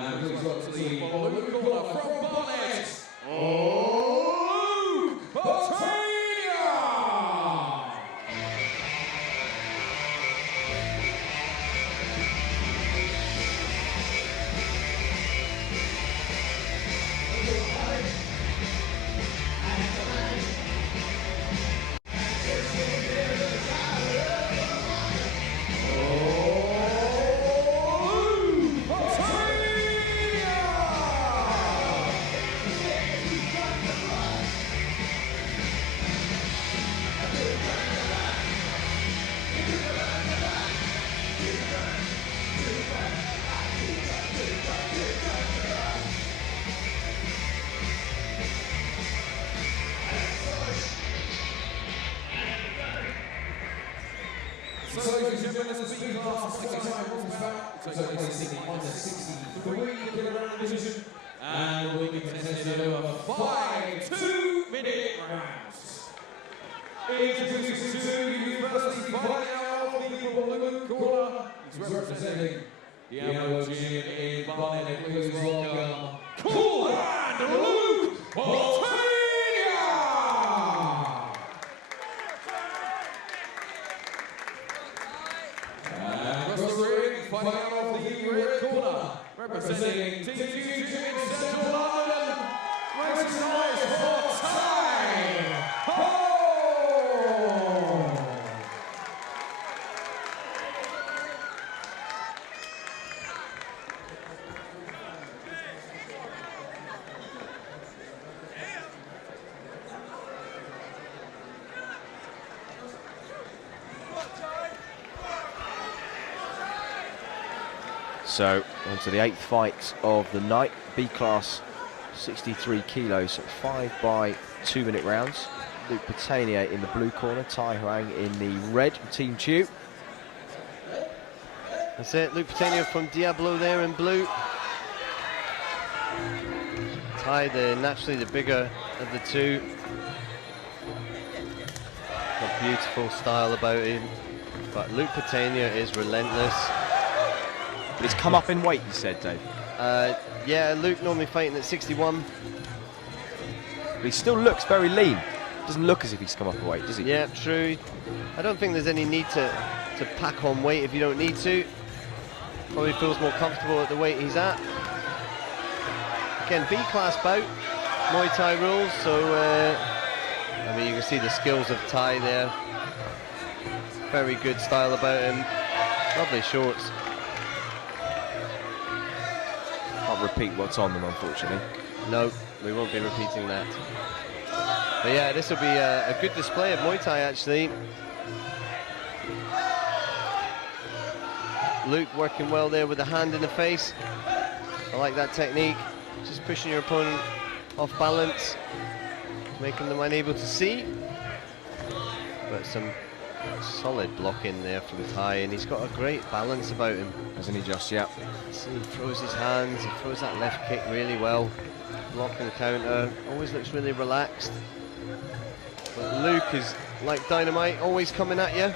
And we've got to the blue corner from Bonnet. Portanier! So, ladies and gentlemen, the speed class of 69 horsepower, so placing on the 63 kilogram division, and will be contested over 5 2-minute rounds. Introducing to you firstly, fighting out of the blue corner, he's representing the Ammo Gym in Bonnet. Please welcome Cool Hand Luke Portanier! Fighting out of the red corner, representing Team Gym in Central London, racing eyes for time. So, on to the 8th fight of the night, B-class, 63 kilos, 5 by 2-minute rounds. Luke Portanier in the blue corner, Tai Hoang in the red, Team Chew. That's it, Luke Portanier from Diablo there in blue. Tai, naturally the bigger of the two. Got beautiful style about him, but Luke Portanier is relentless. But he's come up in weight, you said, Dave. Yeah, Luke normally fighting at 61. But he still looks very lean. Doesn't look as if he's come up in weight, does he? Yeah, true. I don't think there's any need to pack on weight if you don't need to. Probably feels more comfortable at the weight he's at. Again, B-class bout, Muay Thai rules, so I mean, you can see the skills of Tai there. Very good style about him. Lovely shorts. Can't repeat what's on them, unfortunately. No, we won't be repeating that. But yeah, this will be a good display of Muay Thai, actually. Luke working well there with the hand in the face. I like that technique. Just pushing your opponent off balance, making them unable to see. But some solid blocking there from Tai, and he's got a great balance about him. Hasn't he just yet? See, he throws his hands, he throws that left kick really well. Block and counter, always looks really relaxed. But Luke is like dynamite, always coming at you.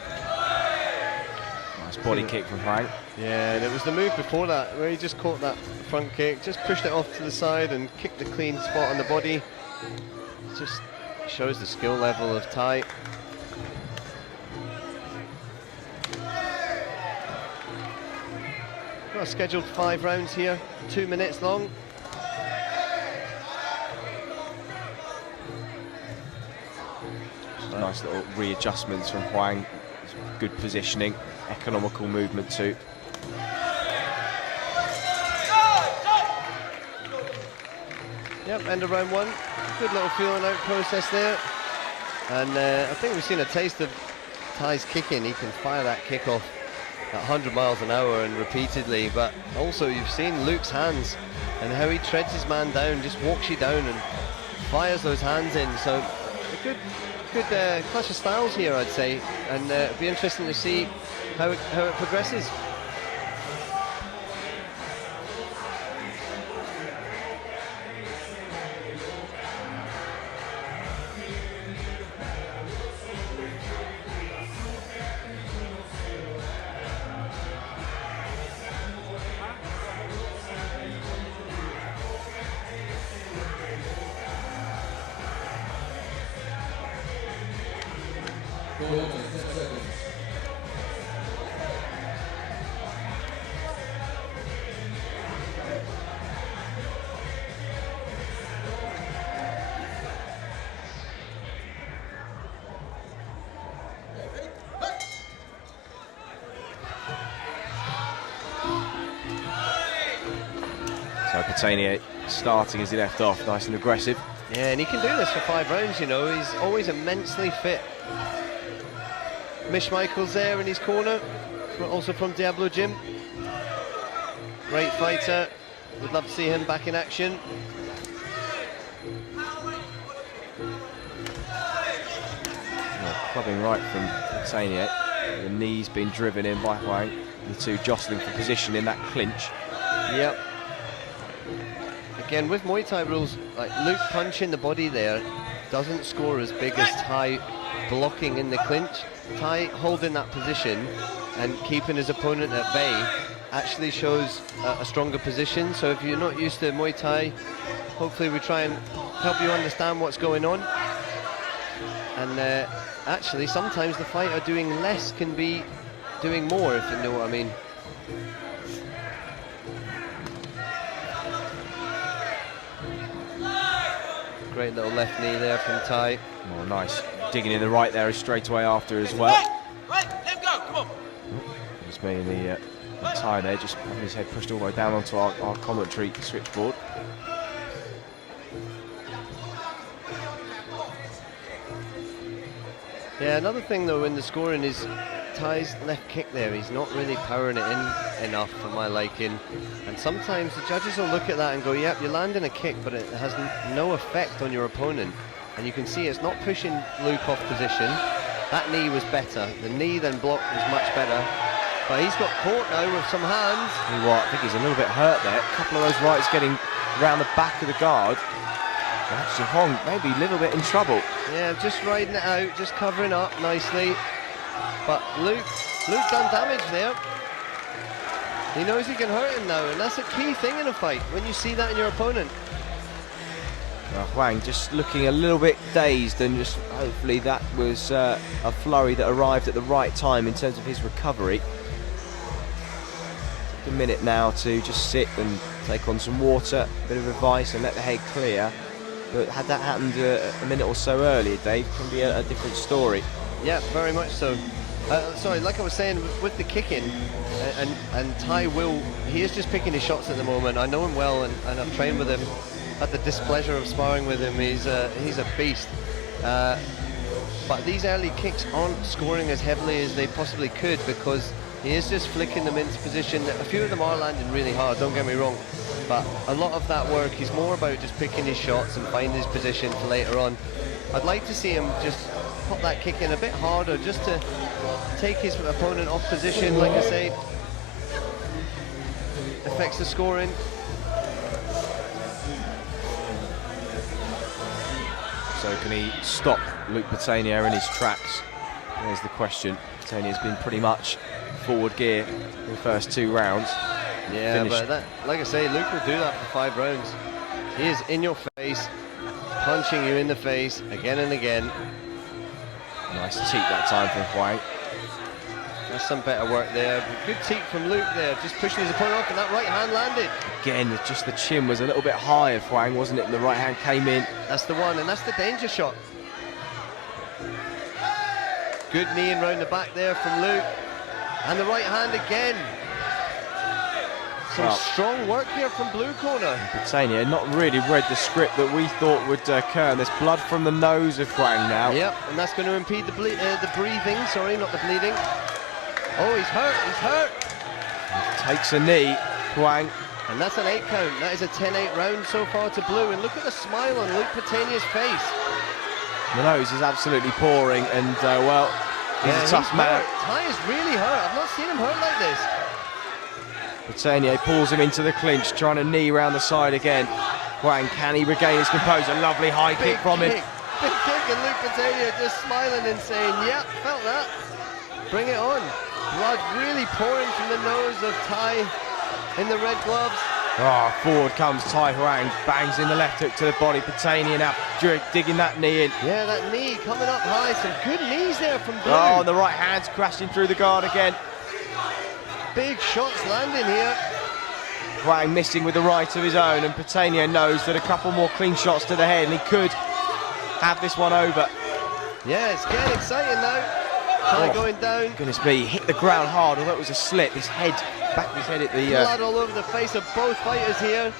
Nice body kick from Hoang. Yeah, and it was the move before that where he just caught that front kick, just pushed it off to the side and kicked the clean spot on the body. It just shows the skill level of Tai. Well, scheduled 5 rounds here, 2 minutes long. Nice little readjustments from Hoang. Good positioning, economical movement too. Yep, end of round 1. Good little feeling out process there. And I think we've seen a taste of Tai's kicking. He can fire that kick off at 100 miles an hour and repeatedly, but also you've seen Luke's hands and how he treads his man down, just walks you down and fires those hands in. So a good clash of styles here, I'd say, and it'll be interesting to see how it progresses. Corner, 10 seconds. So Portanier starting as he left off, nice and aggressive. Yeah, and he can do this for 5 rounds, you know. He's always immensely fit. Mish Michael's there in his corner, also from Diablo Gym. Great fighter. We'd love to see him back in action. Clubbing right from Portanier. The knee's been driven in by Hoang. The two jostling for position in that clinch. Yep. Again, with Muay Thai rules, like Luke punching the body there doesn't score as big as Tai blocking in the clinch. Tai holding that position and keeping his opponent at bay actually shows a stronger position. So if you're not used to Muay Thai, hopefully we try and help you understand what's going on. And actually, sometimes the fighter doing less can be doing more, if you know what I mean. Great little left knee there from Tai. Oh, nice. Digging in the right there straight away after as well. Right, let him go, come on. Just being the Tai there, just having his head pushed all the way down onto our commentary switchboard. Yeah, another thing though in the scoring is Tai's left kick there. He's not really powering it in enough for my liking. And sometimes the judges will look at that and go, yep, you're landing a kick, but it has no effect on your opponent. And you can see it's not pushing Luke off position. That knee was better. The knee then blocked was much better. But he's got caught now with some hands. I think he's a little bit hurt there. A couple of those rights getting around the back of the guard. Actually, Hoang maybe a little bit in trouble. Yeah, just riding it out, just covering up nicely. But Luke done damage there. He knows he can hurt him now, and that's a key thing in a fight, when you see that in your opponent. Hoang just looking a little bit dazed, and just hopefully that was a flurry that arrived at the right time in terms of his recovery. Take a minute now to just sit and take on some water, a bit of advice, and let the head clear. But had that happened a minute or so earlier, Dave, it can be a different story. Yeah, very much so. Sorry, like I was saying, with the kicking, and Tai he is just picking his shots at the moment. I know him well, and I've trained with him. Had the displeasure of sparring with him. He's a beast. But these early kicks aren't scoring as heavily as they possibly could, because he is just flicking them into position. A few of them are landing really hard, don't get me wrong. But a lot of that work is more about just picking his shots and finding his position for later on. I'd like to see him just pop that kick in a bit harder, just to take his opponent off position. Like I say, affects the scoring. So can he stop Luke Portanier in his tracks? There's the question. Portanier's been pretty much forward gear in the first 2 rounds. Yeah, Finished. but that, like I say, Luke will do that for 5 rounds. He is in your face, punching you in the face again and again. Nice teep that time from Hoang. That's some better work there. Good teep from Luke there, just pushing his opponent off, and that right hand landed. Again, just the chin was a little bit high of Hoang, wasn't it? And the right hand came in. That's the one, and that's the danger shot. Good knee in round the back there from Luke. And the right hand again. Some strong work here from blue corner. Portanier not really read the script that we thought would occur. And there's blood from the nose of Hoang now. Yep, and that's going to impede the breathing, sorry, not the bleeding. Oh, he's hurt, he's hurt. Takes a knee, Hoang. And that's an 8 count. That is a 10-8 round so far to blue. And look at the smile on Luke Portanier's face. The nose is absolutely pouring, and well, he's a tough man. Tai is really hurt. I've not seen him hurt like this. Portanier pulls him into the clinch, trying to knee round the side again. Hoang, can he regain his composure? Lovely high kick from him. Big kick, and Luke Portanier just smiling and saying, yep, felt that. Bring it on. Blood really pouring from the nose of Tai in the red gloves. Oh, forward comes Tai Huang, bangs in the left hook to the body. Portanier now digging that knee in. Yeah, that knee coming up high. Some good knees there from Blue. Oh, and the right hand's crashing through the guard again. Big shots landing here. Huang missing with the right of his own, and Portanier knows that a couple more clean shots to the head and he could have this one over. Yeah, it's getting exciting now. Tai going down. Goodness me, he hit the ground hard, although it was a slip. His head, back of his head at the... Blood all over the face of both fighters here.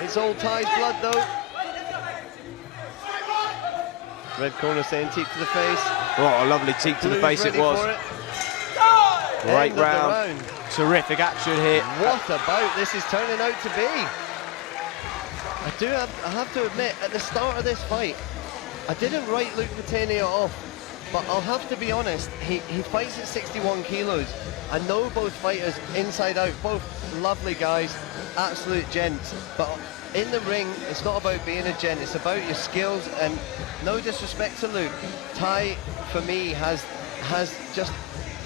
It's all Tai's blood though. Red corner saying teep to the face. Oh, a lovely teep to the face it was. Great round. Terrific action here. What about this is turning out to be? I have to admit, at the start of this fight, I didn't write Luke Portanier off, but I'll have to be honest, he fights at 61 kilos. I know both fighters inside out, both lovely guys, absolute gents, but in the ring, it's not about being a gent, it's about your skills, and no disrespect to Luke, Tai, for me, has just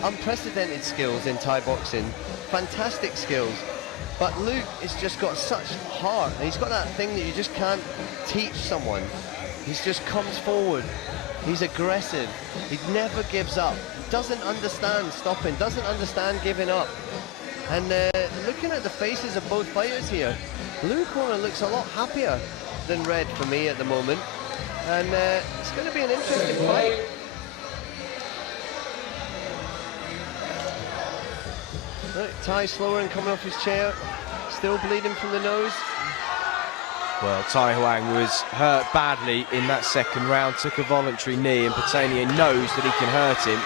unprecedented skills in Thai boxing, fantastic skills, but Luke has just got such heart, and he's got that thing that you just can't teach someone. He just comes forward, he's aggressive, he never gives up, doesn't understand stopping, doesn't understand giving up. And looking at the faces of both fighters here, Blue corner looks a lot happier than Red for me at the moment, and it's going to be an interesting fight. Right, Tai slower and coming off his chair, still bleeding from the nose. Well, Tai Huang was hurt badly in that second round, took a voluntary knee, and Portanier knows that he can hurt him.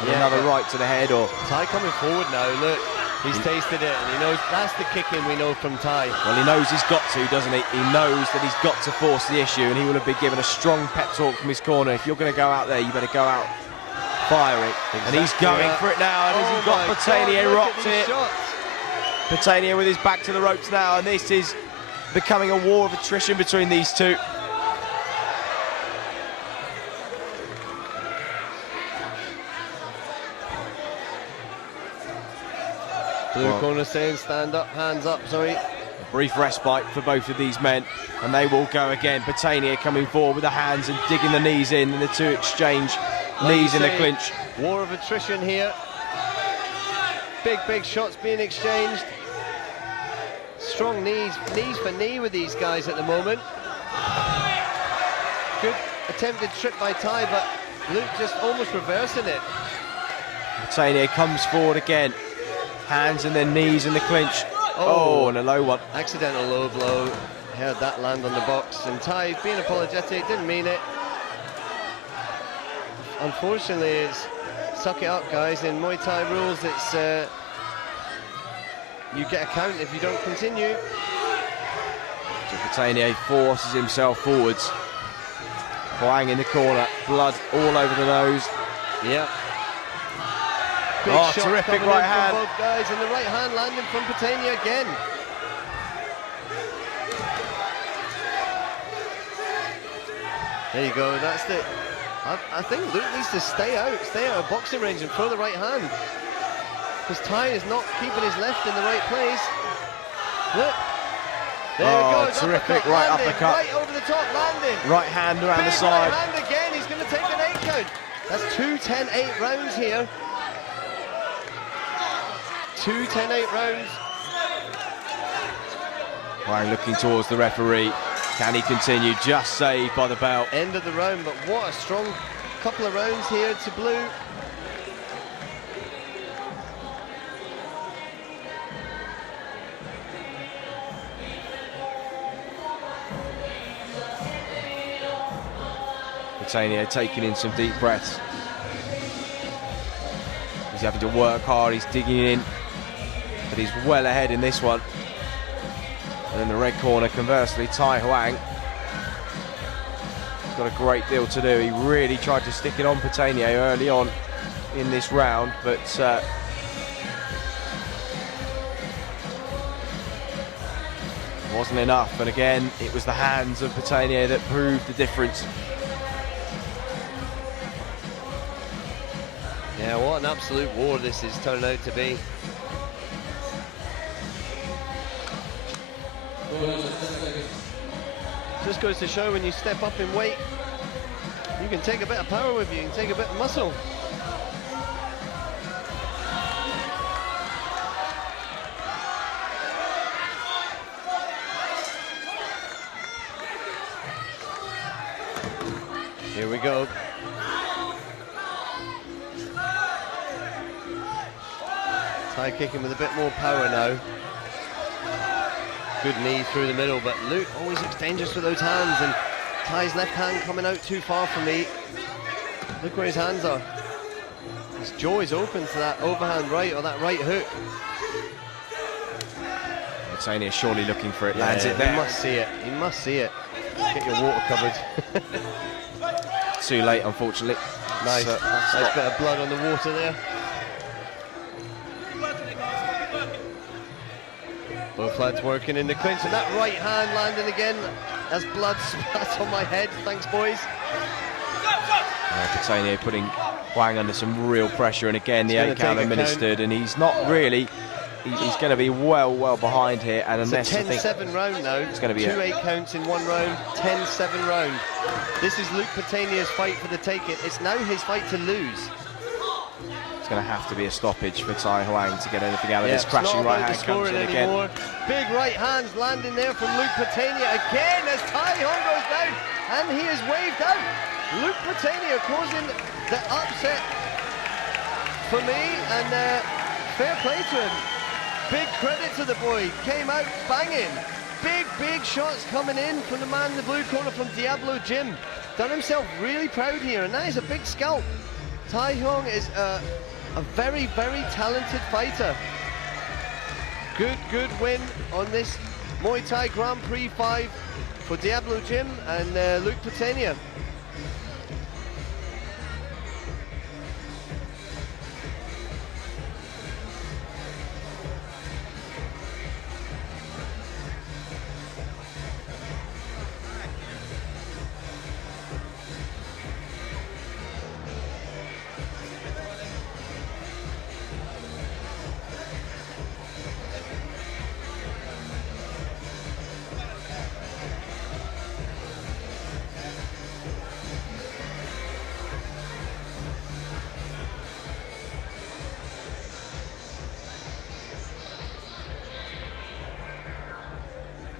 And another right to the head, or... Tai coming forward now, look, he's tasted it, and he knows that's the kicking we know from Tai. Well, he knows he's got to, doesn't he? He knows that he's got to force the issue, and he will have been given a strong pep talk from his corner. If you're going to go out there, you better go out firing. Exactly. And he's going for it now, and he's got Portanier rocked here. Portanier with his back to the ropes now, and this is becoming a war of attrition between these two. Blue corner saying stand up, hands up, sorry. A brief respite for both of these men, and they will go again. Portanier coming forward with the hands and digging the knees in, and the two exchange knees in the clinch. War of attrition here. Big shots being exchanged. Strong knees for knee with these guys at the moment. Good attempted trip by Tai, but Luke just almost reversing it. Portanier comes forward again. Hands and then knees in the clinch. Oh, and a low one. Accidental low blow. Heard that land on the box. And Tai being apologetic, didn't mean it. Unfortunately, it's suck it up, guys. In Muay Thai rules, it's you get a count if you don't continue. So Portanier forces himself forwards. Huang in the corner, blood all over the nose. Yep. Big shot terrific right hand. Both guys, and the right hand landing from Portanier again. There you go. That's the. I think Luke needs to stay out of boxing range and throw the right hand, because Tai is not keeping his left in the right place. Look. There we go. Terrific uppercut, right landing, uppercut. right over the top, landing. Right hand around Big the side. Right hand again. He's going to take an 8 count. That's 2 10-8 rounds here. 2 10-8 rounds. Huang looking towards the referee. Can he continue? Just saved by the belt. End of the round, but what a strong couple of rounds here to Blue. Portanier taking in some deep breaths. He's having to work hard, he's digging in, but he's well ahead in this one. And in the red corner, conversely, Tai Huang has got a great deal to do. He really tried to stick it on Portanier early on in this round, but wasn't enough. And again, it was the hands of Portanier that proved the difference. Yeah, what an absolute war this is turning out to be. Just goes to show when you step up in weight, you can take a bit of power with you, you can take a bit of muscle. Here we go. Thai kicking with a bit more power now. Good knee through the middle, but Luke always looks dangerous with those hands, and Thai's left hand coming out too far for me. Look where his hands are. His jaw is open to that overhand right or that right hook. Portanier surely looking for it, lands it there. He must see it, he must see it. Get your water covered. Too late, unfortunately. Nice, nice bit of blood on the water there. Both lads working in the clinch, and that right hand landing again as blood splats on my head. Thanks, boys. Portanier putting Hoang under some real pressure, and again the 8 count administered, and he's not really. He's going to be well behind here, and unless it's a 10-7 round now. It's going to be 2 8 counts in one round, 10-7 round. This is Luke Portanier's fight for the take-it. It's now his fight to lose. It's going to have to be a stoppage for Tai Hoang to get anything out of this. Crashing right hand comes in again. Big right hands landing there from Luke Portanier again as Tai Hoang goes down, and he is waved out. Luke Portanier causing the upset for me, and fair play to him. Big credit to the boy, came out banging. Big shots coming in from the man in the blue corner from Diablo Gym. Done himself really proud here, and that is a big scalp. Tai Hoang is a very talented fighter. Good win on this Muay Thai Grand Prix 5 for Diablo Gym and Luke Portanier.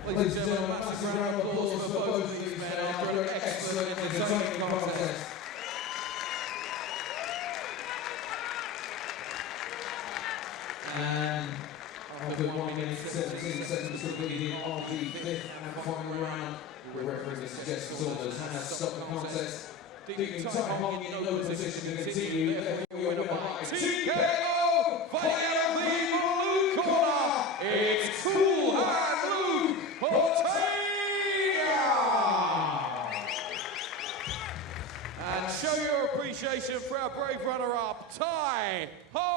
Ladies and gentlemen, massive round of applause for both of these men after an excellent and entertaining contest. And after 1 minute 17 seconds completed on the 5th and final round, the referee suggests orders has stopped the contest, leaving Tai Hoang in no position to continue. Therefore, your winner by TKO via the blue corner. It's Cool Hand Luke Portanier! And show your appreciation for our brave runner-up, Tai Hoang!